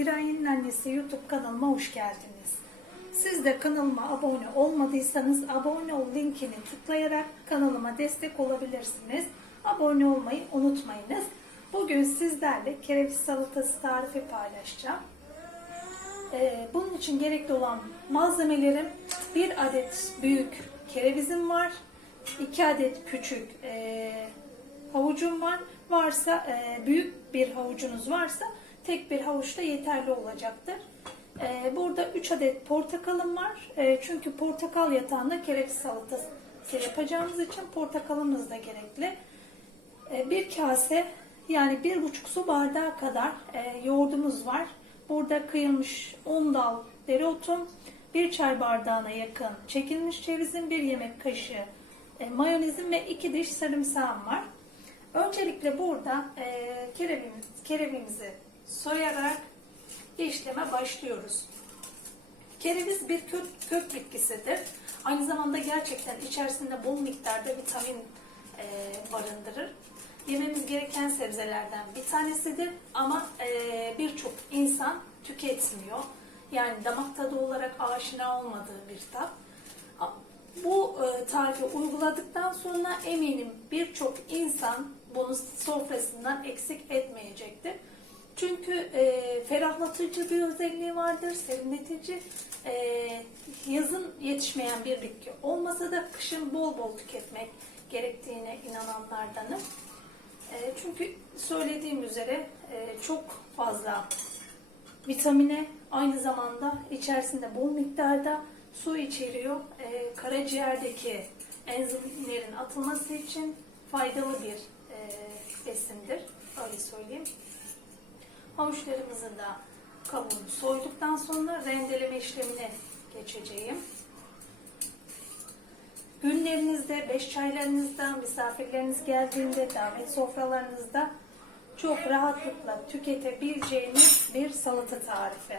Piraye'nin annesi YouTube kanalıma hoş geldiniz. Siz de kanalıma abone olmadıysanız abone ol linkini tıklayarak kanalıma destek olabilirsiniz. Abone olmayı unutmayınız. Bugün sizlerle kereviz salatası tarifi paylaşacağım. Ee, bunun için gerekli olan malzemelerim bir adet büyük kerevizim var, iki adet küçük e, havucum var. Varsa e, büyük bir havucunuz varsa tek bir havuçta yeterli olacaktır. E, burada 3 adet portakalım var. E, çünkü portakal yatağında kereviz salatası yapacağımız için portakalımız da gerekli. E, bir kase yani bir buçuk su bardağı kadar e, yoğurdumuz var. Burada kıyılmış 10 dal dereotum, bir çay bardağına yakın çekilmiş cevizim, bir yemek kaşığı e, mayonezim ve iki diş sarımsağım var. Öncelikle burada e, kerevimiz, kerevimizi soyarak işleme başlıyoruz. Kereviz bir kök, kök bitkisidir. Aynı zamanda gerçekten içerisinde bol miktarda vitamin e, barındırır. Yememiz gereken sebzelerden bir tanesidir ama e, birçok insan tüketmiyor. Yani damak tadı olarak aşina olmadığı bir tat. Bu e, tarifi uyguladıktan sonra eminim birçok insan bunu sofrasından eksik etmeyecektir. Çünkü e, ferahlatıcı bir özelliği vardır, serinletici. E, yazın yetişmeyen bir bitki olmasa da kışın bol bol tüketmek gerektiğine inananlardanım. E, çünkü söylediğim üzere e, çok fazla vitamine aynı zamanda içerisinde bol miktarda su içeriyor. E, karaciğerdeki enzimlerin atılması için faydalı bir e, besindir. Öyle söyleyeyim. Havuçlarımızın da kabuğunu soyduktan sonra rendeleme işlemine geçeceğim. Günlerinizde, beş çaylarınızda, misafirleriniz geldiğinde, davet sofralarınızda çok rahatlıkla tüketebileceğiniz bir salata tarifi.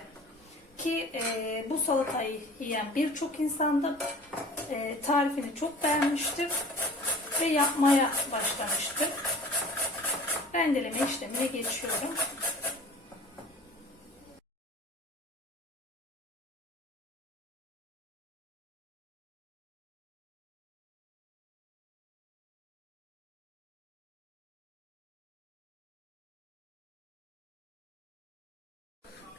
Ki e, bu salatayı yiyen birçok insan da e, tarifini çok beğenmiştir ve yapmaya başlamıştır. Rendeleme işlemine geçiyorum.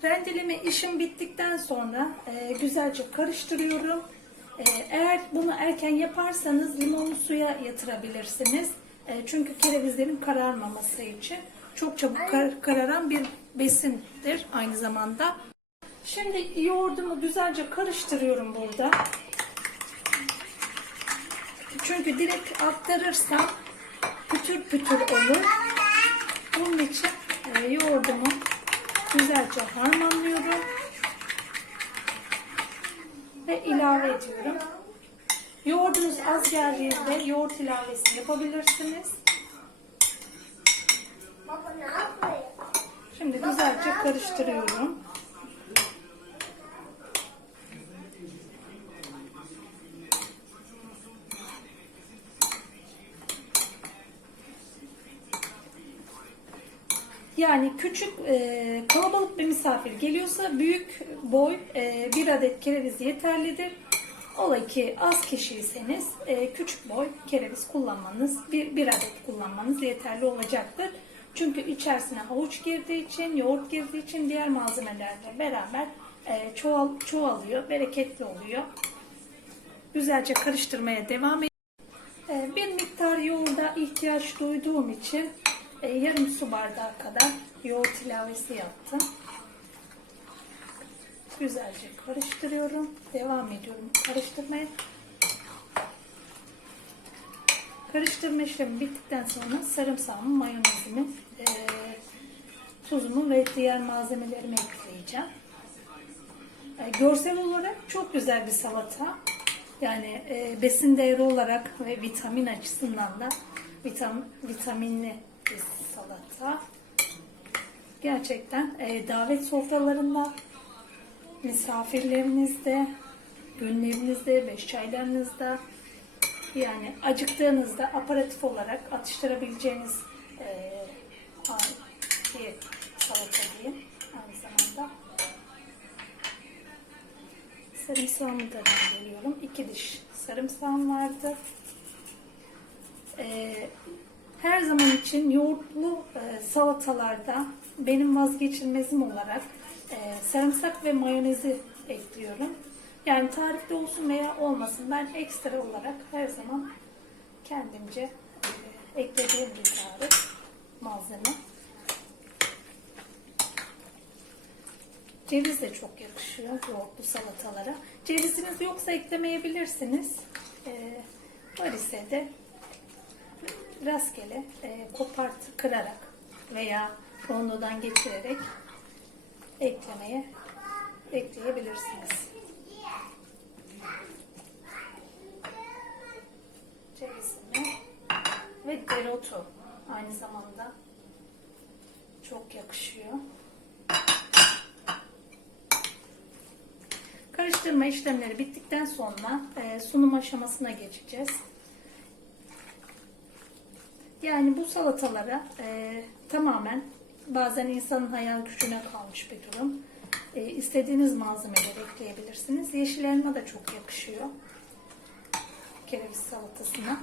Rendeleme işim bittikten sonra e, güzelce karıştırıyorum. E, eğer bunu erken yaparsanız limonlu suya yatırabilirsiniz. E, çünkü kerevizlerin kararmaması için çok çabuk kar- kararan bir besindir aynı zamanda. Şimdi yoğurdumu güzelce karıştırıyorum burada. Çünkü direkt aktarırsam pütür pütür olur. Bunun için e, yoğurdumu güzelce harmanlıyorum ve ilave ediyorum. Yoğurdunuz az geldiğinde yoğurt ilavesi yapabilirsiniz. Şimdi güzelce karıştırıyorum. Yani küçük e, kalabalık bir misafir geliyorsa büyük boy e, bir adet kereviz yeterlidir. Ola ki az kişiyseniz e, küçük boy kereviz kullanmanız, bir, bir adet kullanmanız yeterli olacaktır. Çünkü içerisine havuç girdiği için, yoğurt girdiği için diğer malzemelerle beraber e, çoğal, çoğalıyor, bereketli oluyor. Güzelce karıştırmaya devam ediyorum. E, bir miktar yoğurda ihtiyaç duyduğum için e, yarım su bardağı kadar yoğurt ilavesi yaptım. Güzelce karıştırıyorum. Devam ediyorum karıştırmaya. Karıştırma işlemi bittikten sonra sarımsağımı, mayonezimi, e, tuzumu ve diğer malzemelerimi ekleyeceğim. E, görsel olarak çok güzel bir salata. Yani e, besin değeri olarak ve vitamin açısından da vitam, vitaminli sofra. Gerçekten e, davet sofralarında, misafirlerinizde, günlerinizde, beş çaylarınızda yani acıktığınızda aparatif olarak atıştırabileceğiniz e, bir salata diyeyim aynı zamanda. Sarımsağımı da rendeliyorum. İki diş sarımsağım vardı. Ee, her zaman için yoğurtlu e, salatalarda benim vazgeçilmezim olarak e, sarımsak ve mayonezi ekliyorum. Yani tarifte olsun veya olmasın ben ekstra olarak her zaman kendimce e, eklediğim bir tarif malzeme. Ceviz de çok yakışıyor yoğurtlu salatalara. Ceviziniz yoksa eklemeyebilirsiniz. E, var ise de rastgele e, kopart kırarak veya rondodan geçirerek eklemeye ekleyebilirsiniz. Cevizini ve dereotu aynı zamanda çok yakışıyor. Karıştırma işlemleri bittikten sonra e, sunum aşamasına geçeceğiz. Yani bu salatalara e, tamamen bazen insanın hayal gücüne kalmış bir durum. E, istediğiniz malzemeleri ekleyebilirsiniz. Yeşil elma da çok yakışıyor. Kereviz salatasına.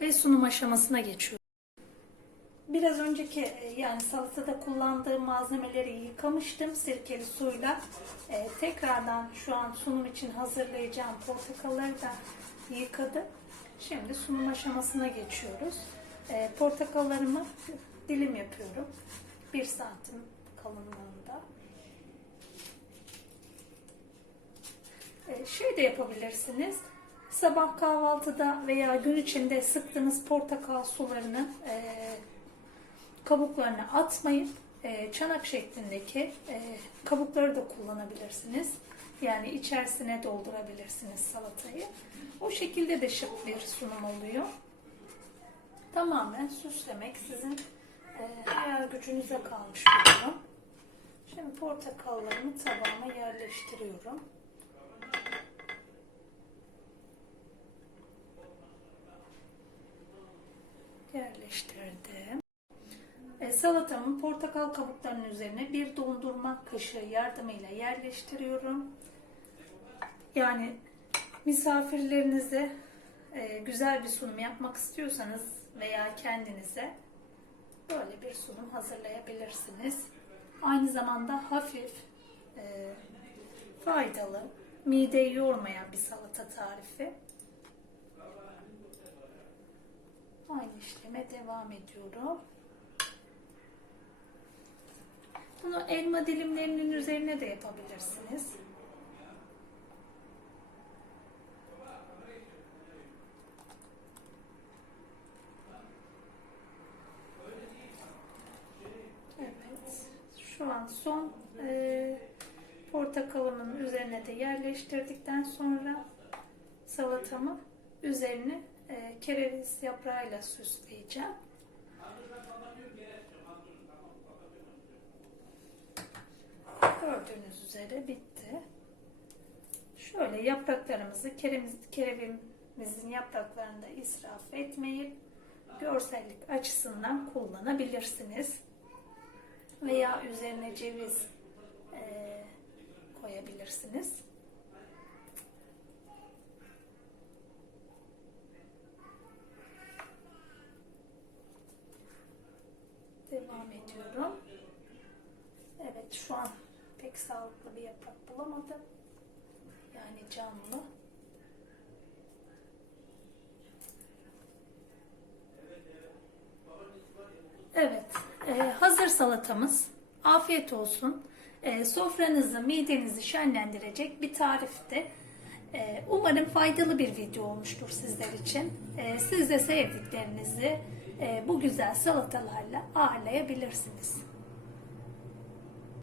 Ve sunum aşamasına geçiyor. Biraz önceki e, yani salatada kullandığım malzemeleri yıkamıştım sirkeli suyla. E, tekrardan şu an sunum için hazırlayacağım portakalları da yıkadım. Şimdi sunum aşamasına geçiyoruz. E, portakallarımı dilim yapıyorum. 1 santim kalınlığında. E, şey de yapabilirsiniz. Sabah kahvaltıda veya gün içinde sıktığınız portakal sularını e, kabuklarını atmayıp e, çanak şeklindeki e, kabukları da kullanabilirsiniz. Yani içerisine doldurabilirsiniz salatayı. O şekilde de şık bir sunum oluyor. Tamamen süslemek sizin e, hayal gücünüze kalmış bir durum. Şimdi portakallarımı tabağıma yerleştiriyorum. Yerleştirdim. Salatamın portakal kabuklarının üzerine bir dondurma kaşığı yardımıyla yerleştiriyorum. Yani misafirlerinize e, güzel bir sunum yapmak istiyorsanız veya kendinize böyle bir sunum hazırlayabilirsiniz. Aynı zamanda hafif, e, faydalı, mideyi yormayan bir salata tarifi. Aynı işleme devam ediyorum. Bunu elma dilimlerinin üzerine de yapabilirsiniz. Evet. Şu an son e, portakalımın üzerine de yerleştirdikten sonra salatamı üzerine e, kereviz yaprağıyla süsleyeceğim. Gördüğünüz üzere bitti. Şöyle yapraklarımızı kereviz, kerevimizin yapraklarını da israf etmeyip görsellik açısından kullanabilirsiniz. Veya üzerine ceviz e, koyabilirsiniz. Devam ediyorum. Evet şu an pek sağlıklı bir yaprak bulamadım. Yani canlı. Evet, e, hazır salatamız. Afiyet olsun. E, sofranızı, midenizi şenlendirecek bir tarifti. E, umarım faydalı bir video olmuştur sizler için. E, siz de sevdiklerinizi e, bu güzel salatalarla ağırlayabilirsiniz.